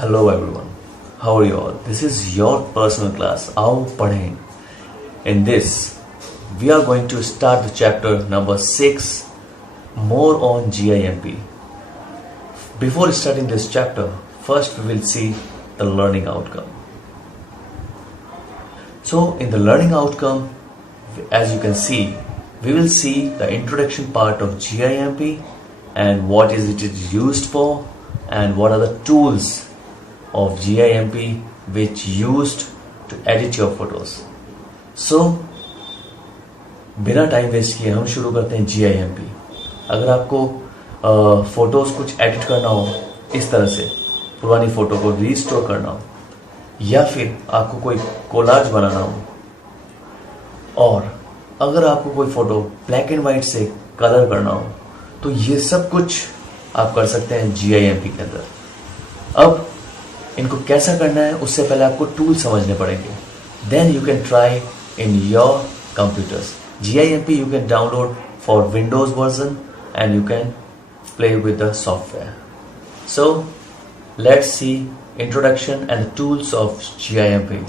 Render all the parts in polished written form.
Hello everyone, how are you all? This is your personal class, Aao Padhen. In this, we are going to start the chapter number 6, more on GIMP. Before starting this chapter, first we will see the learning outcome. So in the learning outcome, as you can see, we will see the introduction part of GIMP and what is it used for and what are the tools of GIMP which used to edit your photos. So बिना time waste किए हम शुरू करते हैं GIMP. अगर आपको photos कुछ edit करना हो इस तरह से, पुरानी फोटो को रीस्टोर करना हो, या फिर आपको कोई कोलाज बनाना हो, और अगर आपको कोई फोटो ब्लैक एंड वाइट से कलर करना हो, तो ये सब कुछ आप कर सकते हैं GIMP के अंदर. अब इनको कैसा करना है उससे पहले आपको टूल समझने पड़ेंगे. Then you can try in your computers. GIMP you can download for Windows version and you can play with the software. So let's see introduction and the tools of GIMP.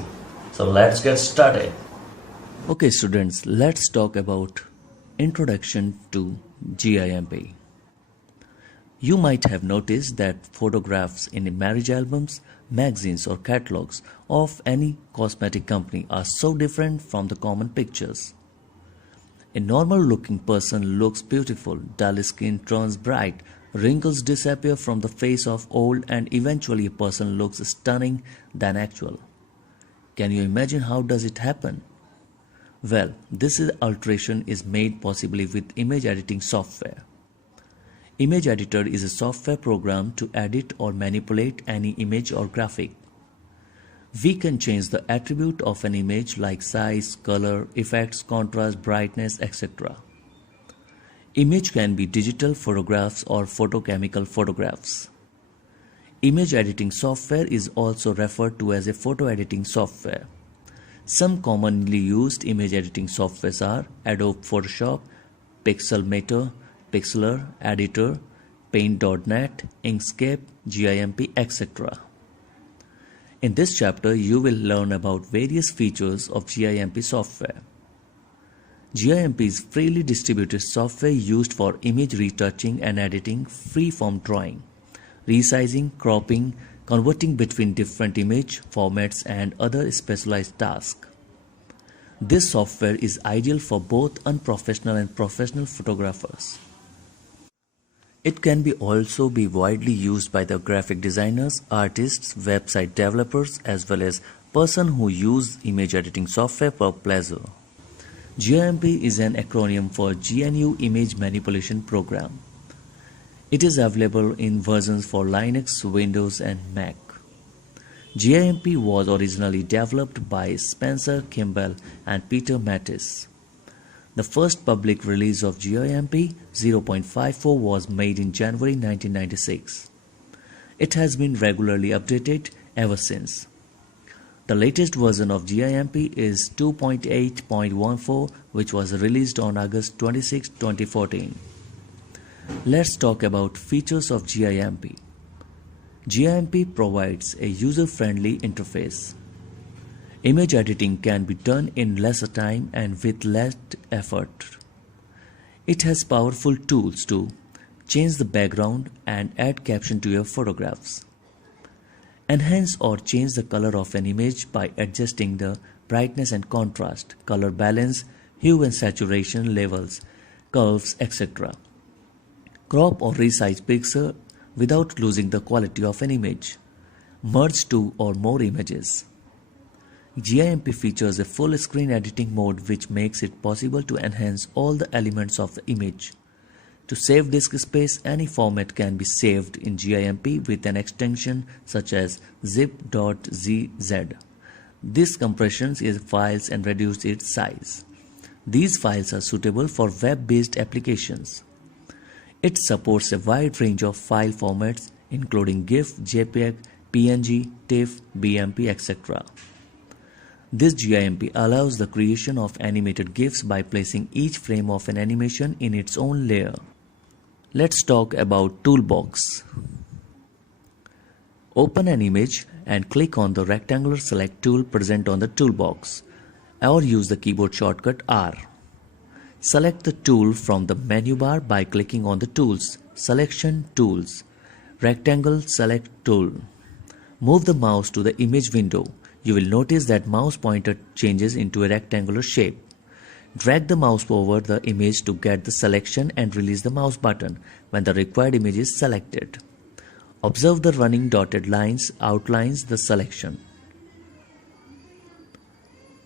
So let's get started. Okay students, let's talk about introduction to GIMP. You might have noticed that photographs in marriage albums, magazines or catalogs of any cosmetic company are so different from the common pictures. A normal-looking person looks beautiful, dull skin turns bright, wrinkles disappear from the face of old, and eventually a person looks stunning than actual. Can you imagine how does it happen? Well, this alteration is made possibly with image editing software. Image editor is a software program to edit or manipulate any image or graphic. We can change the attribute of an image like size, color, effects, contrast, brightness, etc. Image can be digital photographs or photochemical photographs. Image editing software is also referred to as a photo editing software. Some commonly used image editing softwares are Adobe Photoshop, Pixelmator, Pixlr, Editor, Paint.net, Inkscape, GIMP, etc. In this chapter, you will learn about various features of GIMP software. GIMP is freely distributed software used for image retouching and editing, free-form drawing, resizing, cropping, converting between different image formats and other specialized tasks. This software is ideal for both unprofessional and professional photographers. It can also be widely used by the graphic designers, artists, website developers, as well as persons who use image editing software for pleasure. GIMP is an acronym for GNU Image Manipulation Program. It is available in versions for Linux, Windows, and Mac. GIMP was originally developed by Spencer Kimball and Peter Mattis. The first public release of GIMP 0.54 was made in January 1996. It has been regularly updated ever since. The latest version of GIMP is 2.8.14, which was released on August 26, 2014. Let's talk about features of GIMP. GIMP provides a user-friendly interface. Image editing can be done in lesser time and with less effort. It has powerful tools to change the background and add caption to your photographs. Enhance or change the color of an image by adjusting the brightness and contrast, color balance, hue and saturation levels, curves, etc. Crop or resize picture without losing the quality of an image. Merge two or more images. GIMP features a full screen editing mode which makes it possible to enhance all the elements of the image. To save disk space, any format can be saved in GIMP with an extension such as zip.zz. This compressions its files and reduces its size. These files are suitable for web-based applications. It supports a wide range of file formats including GIF, JPEG, PNG, TIFF, BMP, etc. This GIMP allows the creation of animated GIFs by placing each frame of an animation in its own layer. Let's talk about Toolbox. Open an image and click on the rectangular select tool present on the toolbox, or use the keyboard shortcut R. Select the tool from the menu bar by clicking on the Tools, Selection Tools, Rectangle Select Tool. Move the mouse to the image window. You will notice that mouse pointer changes into a rectangular shape. Drag the mouse over the image to get the selection and release the mouse button when the required image is selected. Observe the running dotted lines outlines the selection.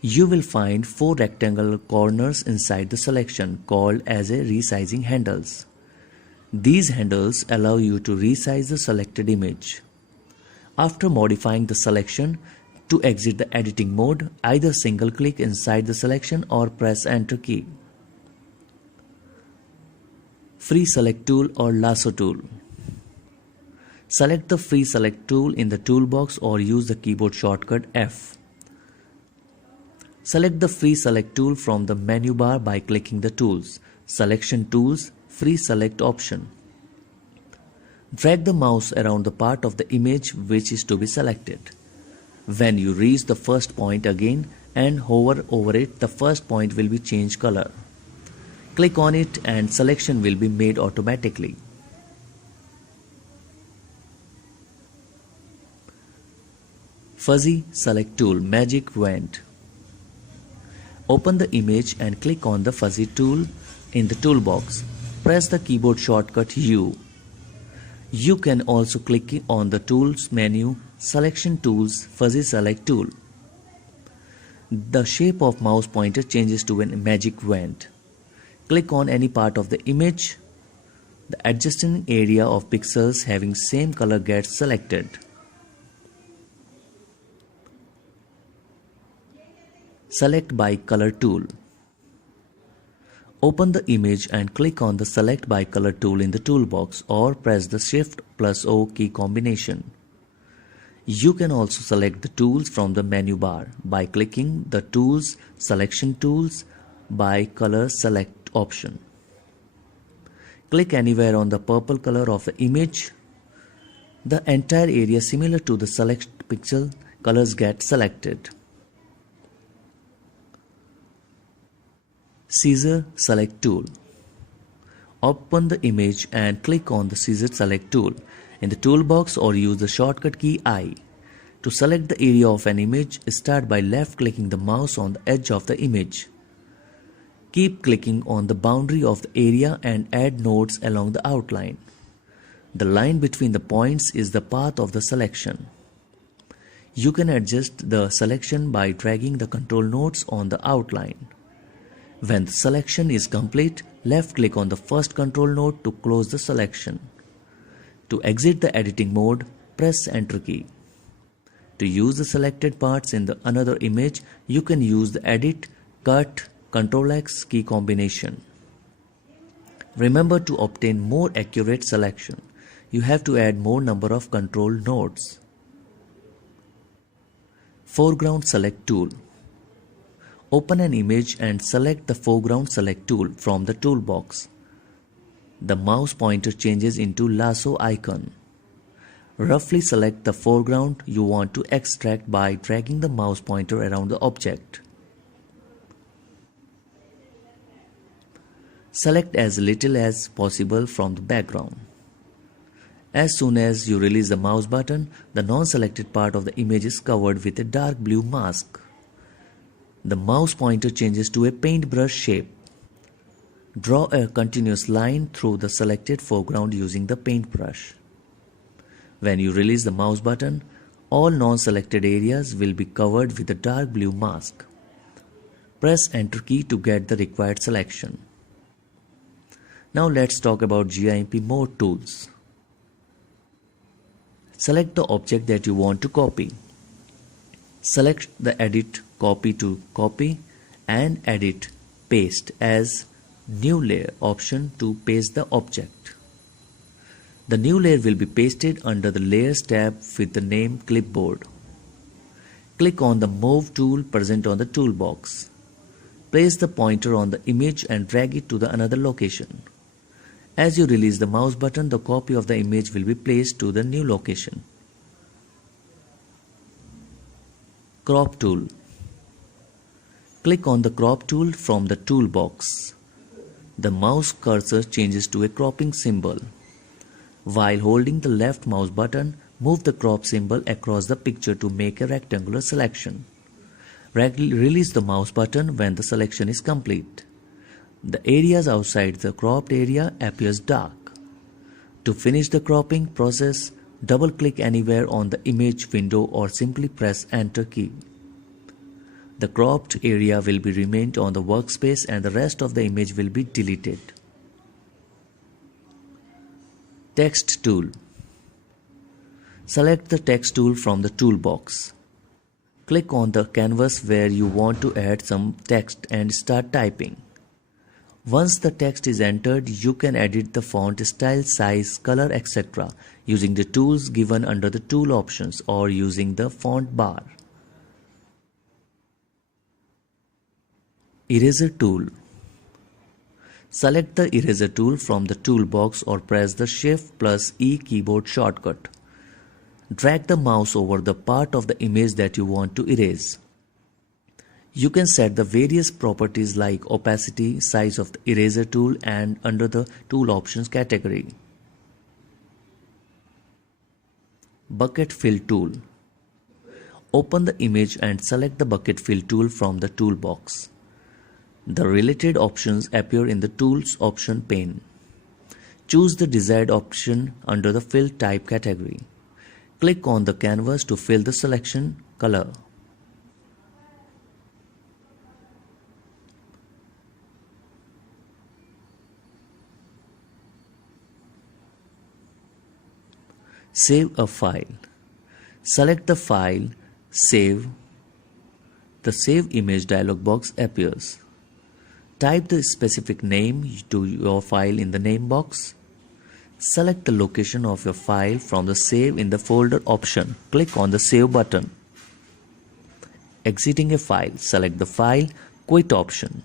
You will find 4 rectangular corners inside the selection called as a resizing handles. These handles allow you to resize the selected image. After modifying the selection, to exit the editing mode, either single click inside the selection or press Enter key. Free Select Tool or Lasso Tool. Select the Free Select tool in the toolbox or use the keyboard shortcut F. Select the Free Select tool from the menu bar by clicking the Tools, Selection Tools, Free Select option. Drag the mouse around the part of the image which is to be selected. When you reach the first point again and hover over it, the first point will be changed color. Click on it and selection will be made automatically. Fuzzy Select Tool, Magic Wand. Open the image and click on the Fuzzy tool in the toolbox. Press the keyboard shortcut U. You can also click on the Tools menu, Selection Tools, Fuzzy Select Tool. The shape of mouse pointer changes to a magic wand. Click on any part of the image. The adjacent area of pixels having same color gets selected. Select by Color tool. Open the image and click on the Select by Color tool in the toolbox or press the Shift plus O key combination. You can also select the tools from the menu bar by clicking the Tools, Selection Tools by Color Select option. Click anywhere on the purple color of the image. The entire area similar to the select pixel colors get selected. Scissor Select tool. Open the image and click on the Scissor Select tool in the toolbox or use the shortcut key I. To select the area of an image, start by left clicking the mouse on the edge of the image. Keep clicking on the boundary of the area and add nodes along the outline. The line between the points is the path of the selection. You can adjust the selection by dragging the control nodes on the outline. When the selection is complete, left click on the first control node to close the selection. To exit the editing mode, press Enter key. To use the selected parts in the another image, you can use the Edit, Cut, Ctrl X key combination. Remember, to obtain more accurate selection, you have to add more number of control nodes. Foreground Select tool. Open an image and select the Foreground Select tool from the toolbox. The mouse pointer changes into lasso icon. Roughly select the foreground you want to extract by dragging the mouse pointer around the object. Select as little as possible from the background. As soon as you release the mouse button, the non-selected part of the image is covered with a dark blue mask. The mouse pointer changes to a paintbrush shape. Draw a continuous line through the selected foreground using the paintbrush. When you release the mouse button, all non-selected areas will be covered with a dark blue mask. Press Enter key to get the required selection. Now let's talk about GIMP more tools. Select the object that you want to copy. Select the Edit Copy to copy and Edit Paste as New Layer option to paste the object. The new layer will be pasted under the Layers tab with the name Clipboard. Click on the Move tool present on the toolbox. Place the pointer on the image and drag it to the another location. As you release the mouse button, the copy of the image will be placed to the new location. Crop tool. Click on the crop tool from the toolbox. The mouse cursor changes to a cropping symbol. While holding the left mouse button, move the crop symbol across the picture to make a rectangular selection. Release the mouse button when the selection is complete. The areas outside the cropped area appears dark. To finish the cropping process, double-click anywhere on the image window or simply press Enter key. The cropped area will be remained on the workspace and the rest of the image will be deleted. Text tool. Select the text tool from the toolbox. Click on the canvas where you want to add some text and start typing. Once the text is entered, you can edit the font style, size, color, etc. using the tools given under the tool options or using the font bar. Eraser tool. Select the eraser tool from the toolbox or press the Shift+E keyboard shortcut. Drag the mouse over the part of the image that you want to erase. You can set the various properties like opacity, size of the eraser tool and under the tool options category. Bucket fill tool. Open the image and select the bucket fill tool from the toolbox. The related options appear in the Tools option pane. Choose the desired option under the Fill Type category. Click on the canvas to fill the selection color. Save a file. Select the file, Save. The Save Image dialog box appears. Type the specific name to your file in the name box. Select the location of your file from the Save in the Folder option. Click on the Save button. Exiting a file, select the File Quit option.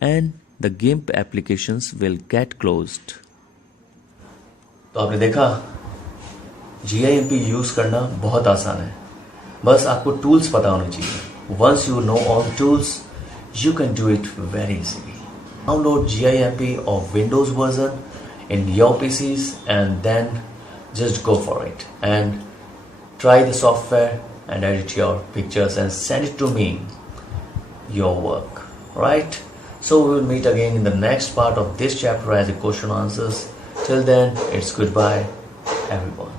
And the GIMP applications will get closed. तो आपने देखा GIMP use करना बहुत आसान है, बस आपको tools पता होने चाहिए. Once you know all tools, you can do it very easily. Download GIMP of Windows version in your PCs and then just go for it and try the software and edit your pictures and send it to me, your work, right? So we will meet again in the next part of this chapter as a question answers. Till then, it's goodbye everyone.